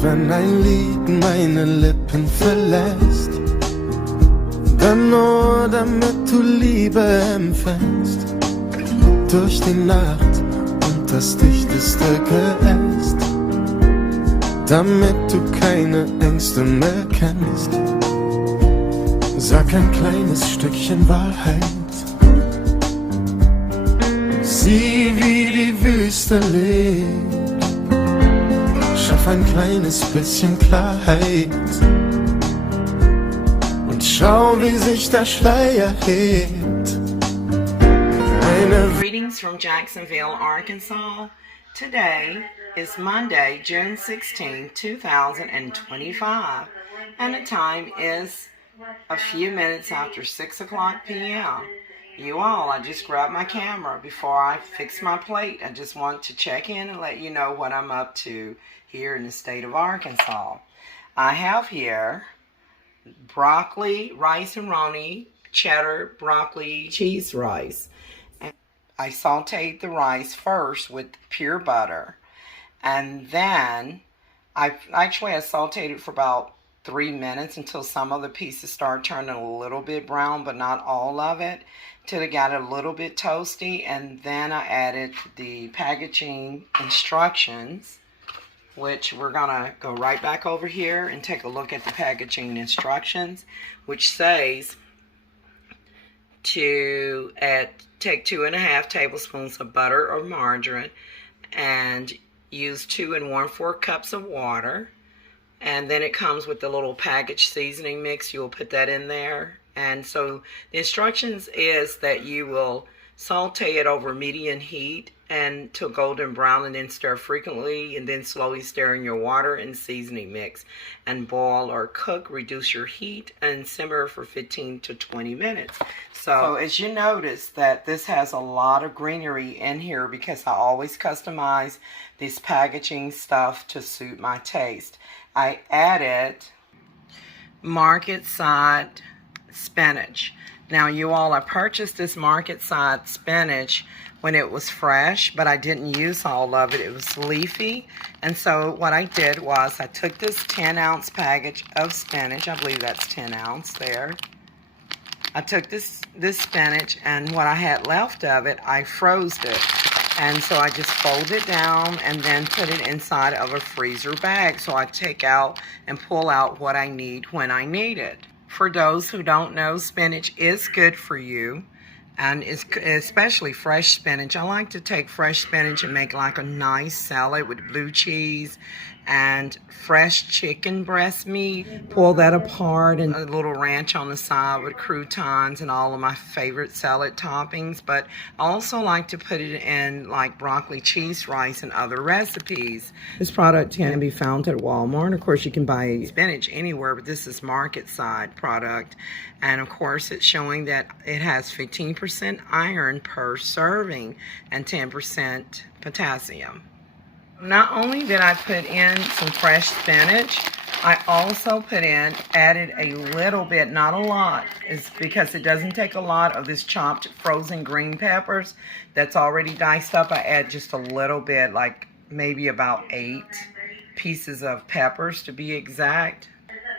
als wenn ein Lied meine Lippen verlässt, dann nur damit du Liebe empfängst, durch die Nacht und das dichteste Geäst, damit du keine Ängste mehr kennst. Sag ein kleines Stückchen Wahrheit, sieh wie die Wüste lebt, schaff ein kleines bisschen Klarheit und schau, wie sich der Schleier hebt. Greetings from Jacksonville, Arkansas. Today is Monday, June 16, 2025, and the time is a few minutes after 6 o'clock p.m. You all, I just grabbed my camera before I fix my plate. I just want to check in and let you know what I'm up to here in the state of Arkansas. I have here broccoli, rice-a-roni, cheddar, broccoli, cheese rice. I sauteed the rice first with pure butter, and then I sauteed it for about 3 minutes until some of the pieces start turning a little bit brown, but not all of it, till it got a little bit toasty. And then I added the packaging instructions, which we're gonna go right back over here and take a look at the packaging instructions, which says to take 2.5 tablespoons of butter or margarine and use 2 1/4 cups of water. And then it comes with the little package seasoning mix. You'll put that in there. And so the instructions is that you will saute it over medium heat and till golden brown, and then stir frequently, and then slowly stir in your water and seasoning mix and boil or cook. Reduce your heat and simmer for 15 to 20 minutes. So as you notice that this has a lot of greenery in here because I always customize this packaging stuff to suit my taste. I added market side spinach. Now you all, I purchased this market side spinach when it was fresh, but I didn't use all of it. It was leafy. And so what I did was I took this 10-ounce package of spinach. I believe that's 10 ounce there. I took this spinach, and what I had left of it, I froze it. And so I just fold it down and then put it inside of a freezer bag. So I take out and pull out what I need when I need it. For those who don't know, spinach is good for you, and it's especially fresh spinach. I like to take fresh spinach and make like a nice salad with blue cheese and fresh chicken breast meat. Pull that apart and a little ranch on the side with croutons and all of my favorite salad toppings. But I also like to put it in like broccoli cheese rice and other recipes. This product can be found at Walmart. Of course, you can buy spinach anywhere, but this is market side product. And of course, it's showing that it has 15% iron per serving and 10% potassium. Not only did I put in some fresh spinach, I also added a little bit, not a lot, is because it doesn't take a lot of this chopped frozen green peppers that's already diced up. I add just a little bit, like maybe about 8 pieces of peppers to be exact.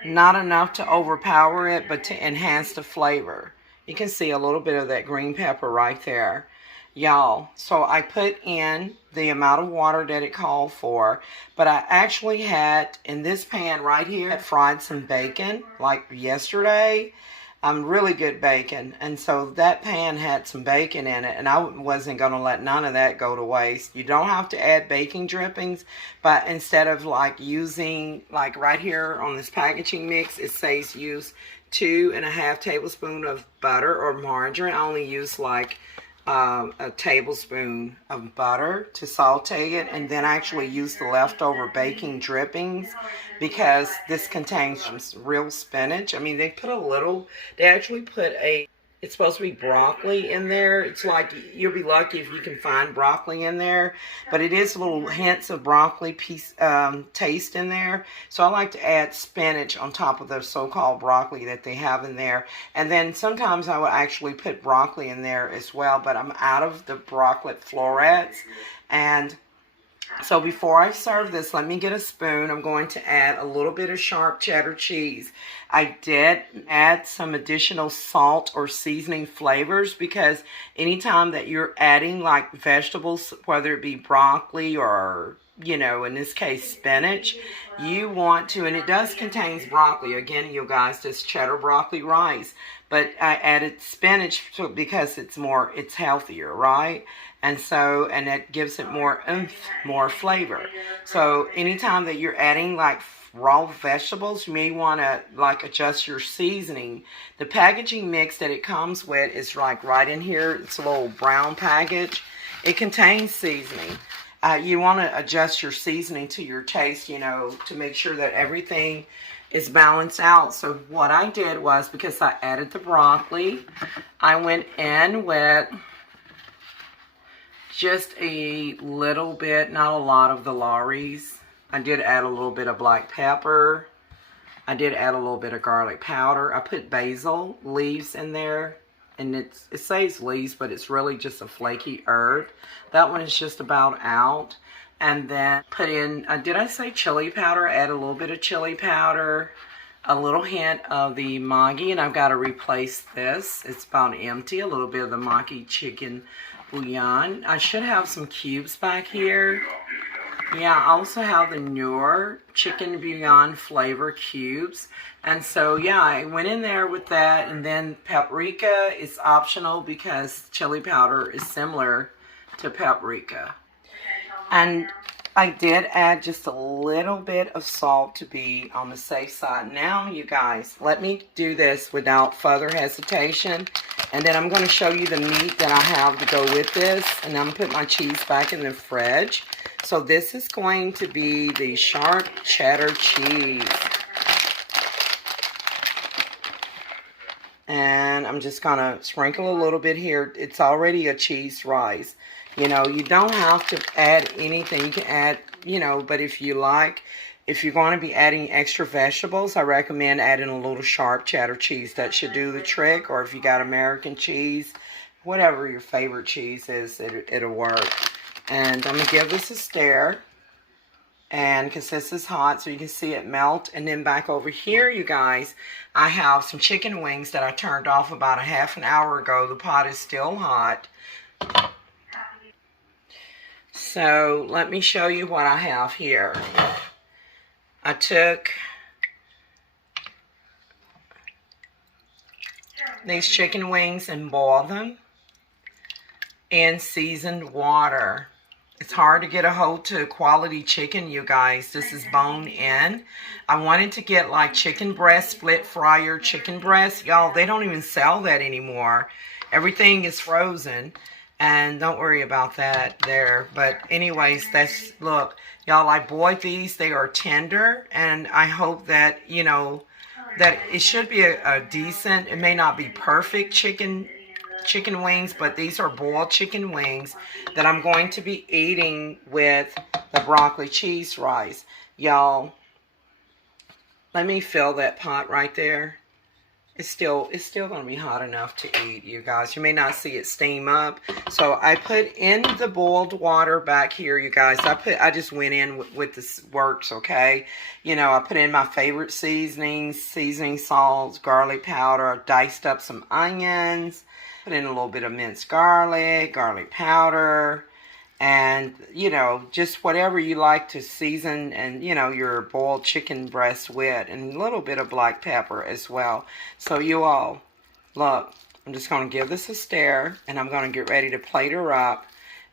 Not enough to overpower it, but to enhance the flavor. You can see a little bit of that green pepper right there. Y'all, so I put in the amount of water that it called for, but I actually had in this pan right here, I fried some bacon like yesterday. Really good bacon, and so that pan had some bacon in it, and I wasn't going to let none of that go to waste. You don't have to add baking drippings, but instead of like using, like right here on this packaging mix, it says use 2.5 tablespoons of butter or margarine. I only use like a tablespoon of butter to saute it, and then actually use the leftover baking drippings because this contains some real spinach. I mean, they actually put it's supposed to be broccoli in there. It's like, you'll be lucky if you can find broccoli in there, but it is little hints of broccoli taste in there. So I like to add spinach on top of the so-called broccoli that they have in there. And then sometimes I would actually put broccoli in there as well, but I'm out of the broccoli florets, and So before I serve this, let me get a spoon. I'm going to add a little bit of sharp cheddar cheese. I did add some additional salt or seasoning flavors because anytime that you're adding like vegetables, whether it be broccoli or, you know, in this case spinach, you want to, and it does contain broccoli. Again, you guys, this cheddar broccoli rice. But I added spinach because it's healthier, right? And so, and it gives it more oomph, more flavor. So anytime that you're adding like raw vegetables, you may want to like adjust your seasoning. The packaging mix that it comes with is like right in here. It's a little brown package. It contains seasoning. You want to adjust your seasoning to your taste, you know, to make sure that everything is balanced out. So what I did was, because I added the broccoli, I went in with just a little bit, not a lot of the Lawry's. I did add a little bit of black pepper. I did add a little bit of garlic powder. I put basil leaves in there. And it says leaves, but it's really just a flaky herb. That one is just about out. And then put in, did I say chili powder? Add a little bit of chili powder. A little hint of the Maggi. And I've got to replace this. It's about empty. A little bit of the Maggi chicken bouillon. I should have some cubes back here. Yeah, I also have the newer chicken bouillon flavor cubes. And so, yeah, I went in there with that. And then paprika is optional because chili powder is similar to paprika. And I did add just a little bit of salt to be on the safe side. Now, you guys, let me do this without further hesitation. And then I'm going to show you the meat that I have to go with this. And I'm going to put my cheese back in the fridge. So this is going to be the sharp cheddar cheese. And I'm just going to sprinkle a little bit here. It's already a cheese rice. You know, you don't have to add anything. You can add, you know, but if you like, if you're going to be adding extra vegetables, I recommend adding a little sharp cheddar cheese. That should do the trick. Or if you got American cheese, whatever your favorite cheese is, it'll work. And I'm going to give this a stir. And because this is hot, so you can see it melt. And then back over here, you guys, I have some chicken wings that I turned off about a half an hour ago. The pot is still hot. So let me show you what I have here. I took these chicken wings and boiled them in seasoned water. It's hard to get a hold to quality chicken, you guys. This is bone in. I wanted to get like chicken breast, split fryer chicken breast. Y'all, they don't even sell that anymore. Everything is frozen. And don't worry about that there. But anyways, that's, look, y'all, I boiled these. They are tender. And I hope that, you know, that it should be a decent, it may not be perfect chicken wings, but these are boiled chicken wings that I'm going to be eating with the broccoli cheese rice. Y'all, let me fill that pot right there. It's still going to be hot enough to eat, you guys. You may not see it steam up. So I put in the boiled water back here, you guys. I just went in with this works, okay? You know, I put in my favorite seasonings, seasoning salts, garlic powder. I diced up some onions. Put in a little bit of minced garlic, garlic powder, and, you know, just whatever you like to season and, you know, your boiled chicken breast with, and a little bit of black pepper as well. So you all, look, I'm just going to give this a stir, and I'm going to get ready to plate her up,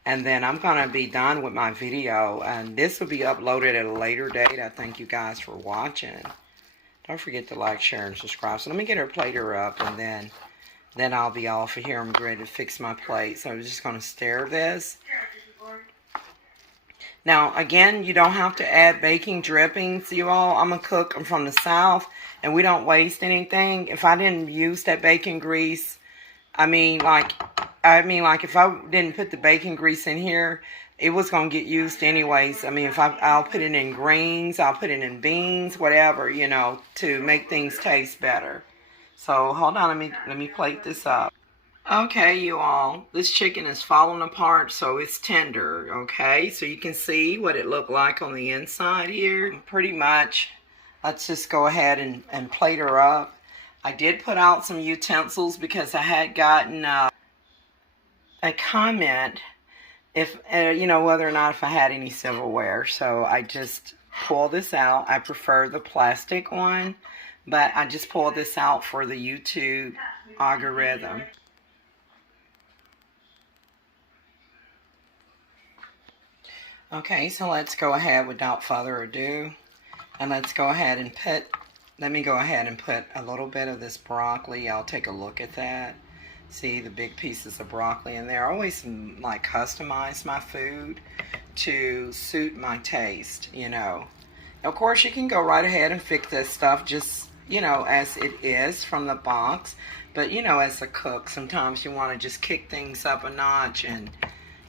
and then I'm going to be done with my video, and this will be uploaded at a later date. I thank you guys for watching. Don't forget to like, share, and subscribe. So let me get her plater up, and then I'll be off of here. I'm ready to fix my plate. So I'm just going to stir this. Now, again, you don't have to add baking drippings, you all. I'm a cook. I'm from the South, and we don't waste anything. If I didn't use that bacon grease, I mean, like if I didn't put the bacon grease in here, it was going to get used anyways. I mean, I'll put it in greens, I'll put it in beans, whatever, you know, to make things taste better. So, hold on, let me plate this up. Okay, you all, this chicken is falling apart, so it's tender, okay? So you can see what it looked like on the inside here. Pretty much, let's just go ahead and plate her up. I did put out some utensils because I had gotten a comment if, you know, whether or not if I had any silverware. So I just pulled this out. I prefer the plastic one, but I just pulled this out for the YouTube algorithm. Okay, so let's go ahead without further ado, and let's go ahead and let me go ahead and put a little bit of this broccoli. I'll take a look at that. See the big pieces of broccoli in there. I always like customize my food to suit my taste, you know. Of course, you can go right ahead and fix this stuff just, you know, as it is from the box. But, you know, as a cook, sometimes you want to just kick things up a notch and,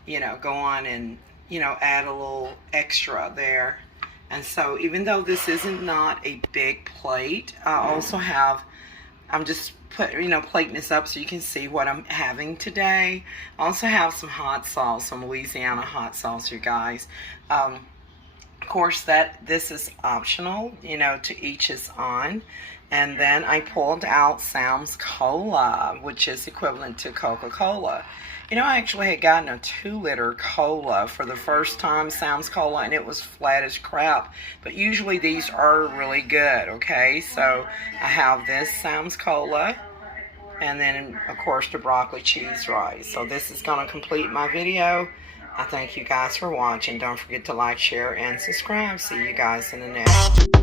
you know, go on and, you know, add a little extra there. And so even though this isn't not a big plate, I also have, I'm just plating this up so you can see what I'm having today. I also have some hot sauce, some Louisiana hot sauce, you guys. Of course, this is optional, you know, to each his own. And then I pulled out Sam's Cola, which is equivalent to Coca-Cola. You know, I actually had gotten a 2-liter cola for the first time, Sam's Cola, and it was flat as crap. But usually these are really good, okay? So I have this Sam's Cola, and then, of course, the broccoli cheese rice. So this is going to complete my video. I thank you guys for watching. Don't forget to like, share, and subscribe. See you guys in the next.